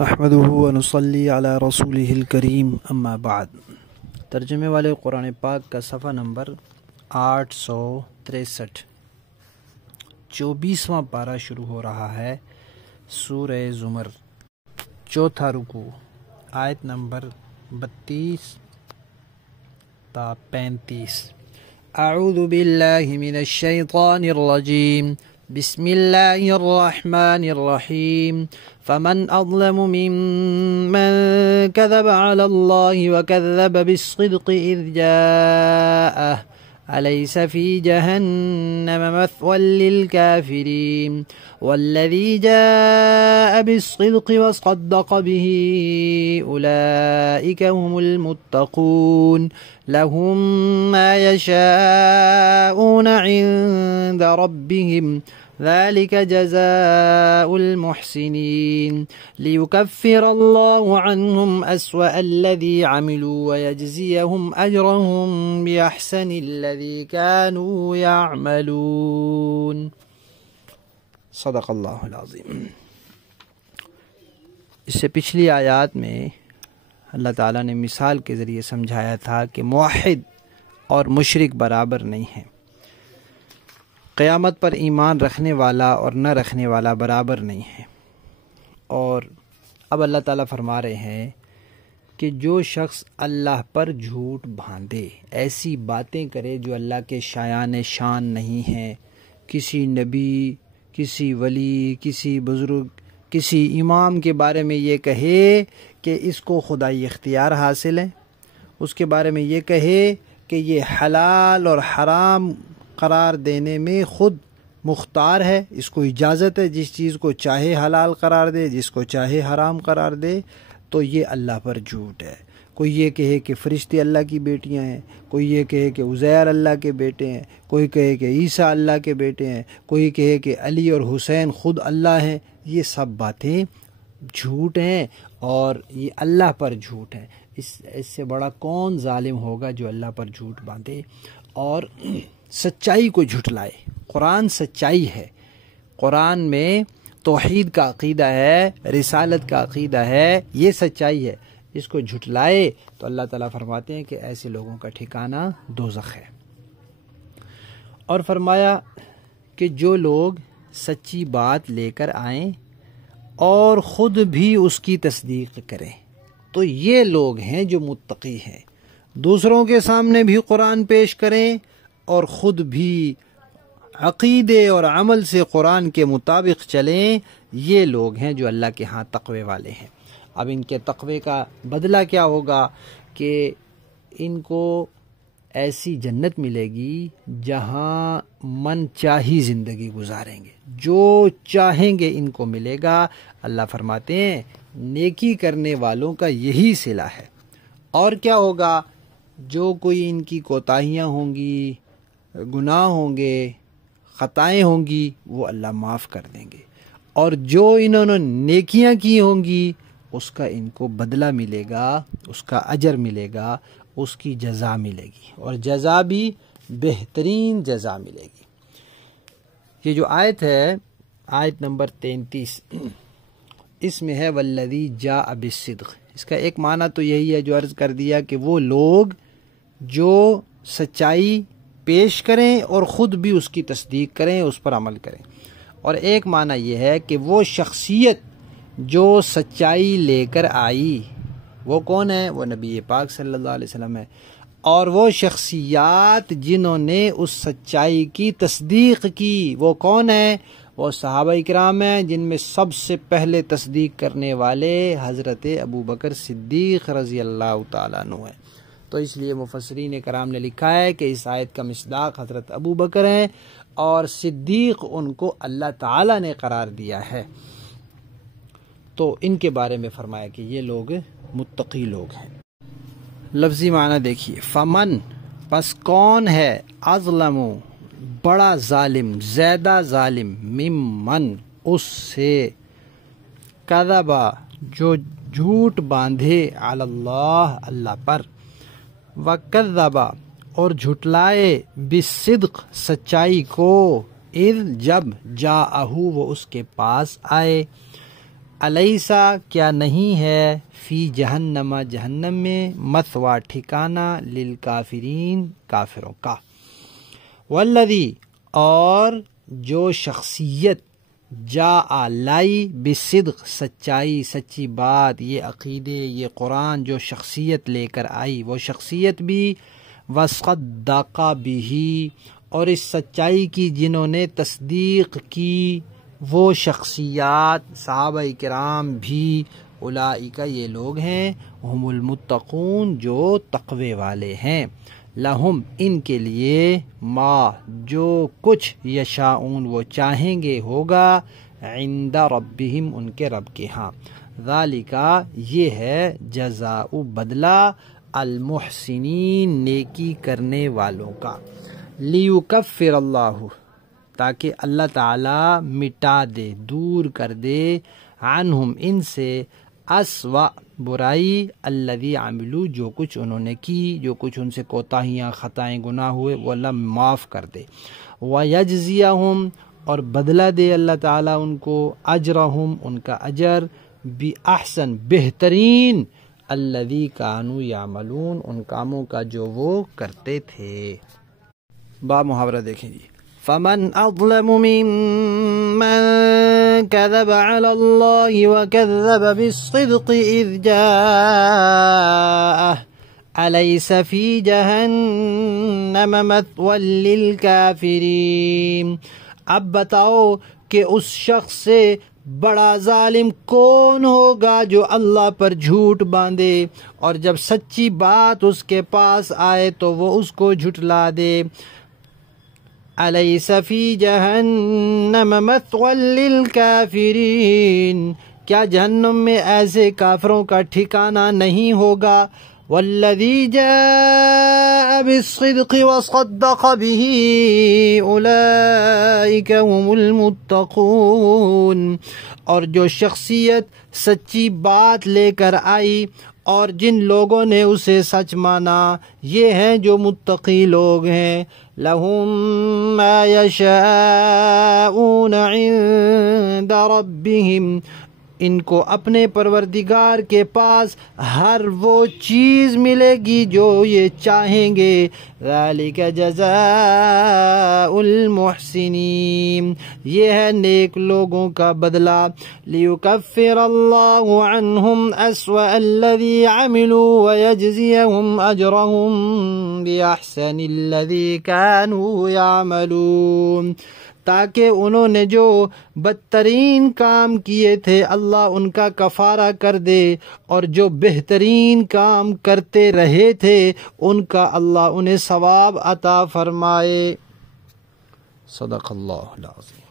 نحمده ونصلي علی رسولہ الکریم اما بعد۔ ترجمے والے قرآن پاک کا صفحہ نمبر 863، 24واں پارہ شروع ہو رہا ہے۔ سورہ زمر، چوتھا رکوع، آیت نمبر 32 تا 35۔ اعوذ باللہ من الشیطان الرجیم، بسم اللہ الرحمن الرحیم۔ فمن أظلم ممن كذب على الله وكذب بالصدق إذ جاءه أليس في جهنم مثوى للكافرين والذي جاء بالصدق وصدق به أولئك هم المتقون لهم ما يشاءون عند ربهم ذلك جزاء المحسنين ليكفر الله عنهم أسوأ الذي عملوا ويجزيهم أجرهم بأحسن الذي كانوا يعملون۔ صدق اللہ العظیم۔ اس سے پچھلی آیات میں اللہ تعالیٰ نے مثال کے ذریعے سمجھایا تھا کہ موحد اور مشرک برابر نہیں ہیں، قیامت پر ایمان رکھنے والا اور نہ رکھنے والا برابر نہیں ہے۔ اور اب اللہ تعالیٰ فرما رہے ہیں کہ جو شخص اللہ پر جھوٹ باندھے، ایسی باتیں کرے جو اللہ کے شایان شان نہیں ہیں، کسی نبی، کسی ولی، کسی بزرگ، کسی امام کے بارے میں یہ کہے کہ اس کو خدائی اختیار حاصل ہے، اس کے بارے میں یہ کہے کہ یہ حلال اور حرام قرار دینے میں خود مختار ہے، اس کو اجازت ہے، جس چیز کو چاہے حلال قرار دے، جس کو چاہے حرام قرار دے، تو یہ اللہ پر جھوٹ ہے۔ کوئی یہ کہے کہ فرشتے اللہ کی بیٹیاں ہیں، کوئی یہ کہے کہ عزیر اللہ کے بیٹے ہیں، کوئی کہے کہ عیسیٰ اللہ کے بیٹے ہیں، کوئی کہے کہ علی اور حسین خود اللہ ہیں، یہ سب باتیں جھوٹ ہیں اور یہ اللہ پر جھوٹ ہے۔ اس سے بڑا کون ظالم ہوگا جو اللہ پر جھوٹ باندھے اور سچائی کو جھٹلائے۔ قرآن سچائی ہے، قرآن میں توحید کا عقیدہ ہے، رسالت کا عقیدہ ہے، یہ سچائی ہے۔ اس کو جھٹلائے تو اللہ تعالیٰ فرماتے ہیں کہ ایسے لوگوں کا ٹھکانہ دوزخ ہے۔ اور فرمایا کہ جو لوگ سچی بات لے کر آئیں اور خود بھی اس کی تصدیق کریں تو یہ لوگ ہیں جو متقی ہیں۔ دوسروں کے سامنے بھی قرآن پیش کریں اور خود بھی عقیدے اور عمل سے قرآن کے مطابق چلیں، یہ لوگ ہیں جو اللہ کے ہاں تقوی والے ہیں۔ اب ان کے تقوی کا بدلہ کیا ہوگا کہ ان کو ایسی جنت ملے گی جہاں من چاہی زندگی گزاریں گے، جو چاہیں گے ان کو ملے گا۔ اللہ فرماتے ہیں نیکی کرنے والوں کا یہی صلہ ہے۔ اور کیا ہوگا؟ جو کوئی ان کی کوتاہیاں ہوں گی، گناہ ہوں گے، خطائیں ہوں گی، وہ اللہ معاف کر دیں گے، اور جو انہوں نے نیکیاں کی ہوں گی اس کا ان کو بدلہ ملے گا، اس کا اجر ملے گا، اس کی جزا ملے گی، اور جزا بھی بہترین جزا ملے گی۔ یہ جو آیت ہے، آیت نمبر 33، اس میں ہے والذی جاء بالصدق۔ اس کا ایک معنی تو یہی ہے جو عرض کر دیا کہ وہ لوگ جو سچائی پیش کریں اور خود بھی اس کی تصدیق کریں، اس پر عمل کریں۔ اور ایک معنی یہ ہے کہ وہ شخصیت جو سچائی لے کر آئی، وہ کون ہے؟ وہ نبی پاک صلی اللہ علیہ وسلم ہے۔ اور وہ شخصیات جنہوں نے اس سچائی کی تصدیق کی، وہ کون ہے؟ وہ صحابہ اکرام ہیں، جن میں سب سے پہلے تصدیق کرنے والے حضرت ابوبکر صدیق رضی اللہ تعالیٰ عنہ ہیں۔ تو اس لیے مفسرین کرام نے لکھا ہے کہ اس آیت کا مصداق حضرت ابوبکر ہیں اور صدیق ان کو اللہ تعالیٰ نے قرار دیا ہے۔ تو ان کے بارے میں فرمایا کہ یہ لوگ متقی لوگ ہیں۔ لفظی معنی دیکھیے، فمن، پس کون ہے، اظلم، بڑا ظالم، زیادہ ظالم، ممن، اس سے، کذبا، جو جھوٹ باندھے، علی اللہ، اللہ پر، وکذبا، اور جھٹلائے، بالصدق، سچائی کو، اذ، جب، جاءہ، وہ اس کے پاس آئے، الیسا کیا نہیں ہے فی جہنم جہنم میں مثوا ٹھکانہ للکافرین کافروں کا، والذی اور جو شخصیت جاء لائی بصدق سچائی سچی بات، یہ عقیدے یہ قرآن جو شخصیت لے کر آئی وہ شخصیت بھی وصدق بہ، اور اس سچائی کی جنہوں نے تصدیق کی وہ شخصیات صحابہ کرام بھی، اولئک یہ لوگ ہیں ہم المتقون جو تقوی والے ہیں، لہم ان کے لیے ما جو کچھ یشاؤن وہ چاہیں گے ہوگا، عند ربہم ان کے رب کے ہاں، ذالک یہ ہے جزاء بدلہ المحسنین نیکی کرنے والوں کا، لیکفر اللہ تاکہ اللہ تعالی مٹا دے دور کر دے، عنہم ان سے اسوأ برائی الذی عملو جو کچھ انہوں نے کی، جو کچھ ان سے کوتاہیاں خطائیں گناہ ہوئے وہ اللہ معاف کر دے، ویجزیہم اور بدلہ دے اللہ تعالیٰ ان کو، اجرہم ان کا اجر، بأحسن بہترین الذی کانوا یعملون ان کاموں کا جو وہ کرتے تھے۔ با محاورہ دیکھیں جی، فمن اظلم ممن كذب على الله وكذب بالصدق اذ جاءه أليس في جهنم مثوى للكافرين، اب بتاؤ کہ اس شخص سے بڑا ظالم کون ہوگا جو اللہ پر جھوٹ باندھے اور جب سچی بات اس کے پاس آئے تو وہ اس کو جھٹلا دے۔ الیس فی جہنم مثوى للکافرین، کیا جہنم میں ایسے کافروں کا ٹھکانہ نہیں ہوگا؟ والذی جاء بالصدق وصدق به اولئک هم المتقون، اور جو شخصیت سچی بات لے کر آئی اور جن لوگوں نے اسے سچ مانا یہ ہیں جو متقی لوگ ہیں، لہم ما یشاءون عند ربہم، ان کو اپنے پروردگار کے پاس ہر وہ چیز ملے گی جو یہ چاہیں گے، ذالک جزاء المحسنین، یہ ہے نیک لوگوں کا بدلہ، لیکفر اللہ عنہم اسوأ الذی عملوا ویجزیہم اجرہم بأحسن الذی کانوا یعملون، تاکہ انہوں نے جو بدترین کام کیے تھے اللہ ان کا کفارہ کر دے اور جو بہترین کام کرتے رہے تھے ان کا اللہ انہیں ثواب عطا فرمائے۔ صدق اللہ العظیم۔